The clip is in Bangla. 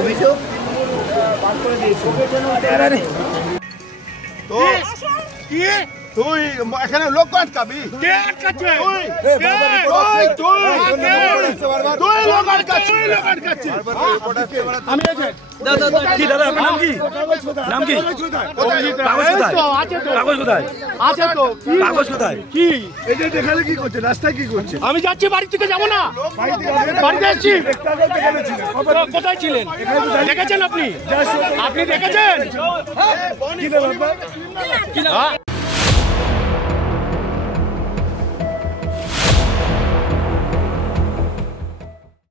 অভিযোগ বার করে দিয়েছে। তুই এখানে লোক আটকাবি? কে আটকাচ্ছে? তুই লোক আটকাচ্ছিস। আমি কি দাদা আপনার নাম কি? নাম কি? কাগজ কোথায়? কাগজ কোথায়? আছে তো কাগজ কোথায়? কি এটা দেখালে কি করছে? রাস্তায় কি করছে? আমি যাচ্ছি, বাড়ি থেকে যাবো না, বাড়িতে যাচ্ছি। কোথায় ছিলেন? দেখেছেন আপনি? আপনি দেখেছেন?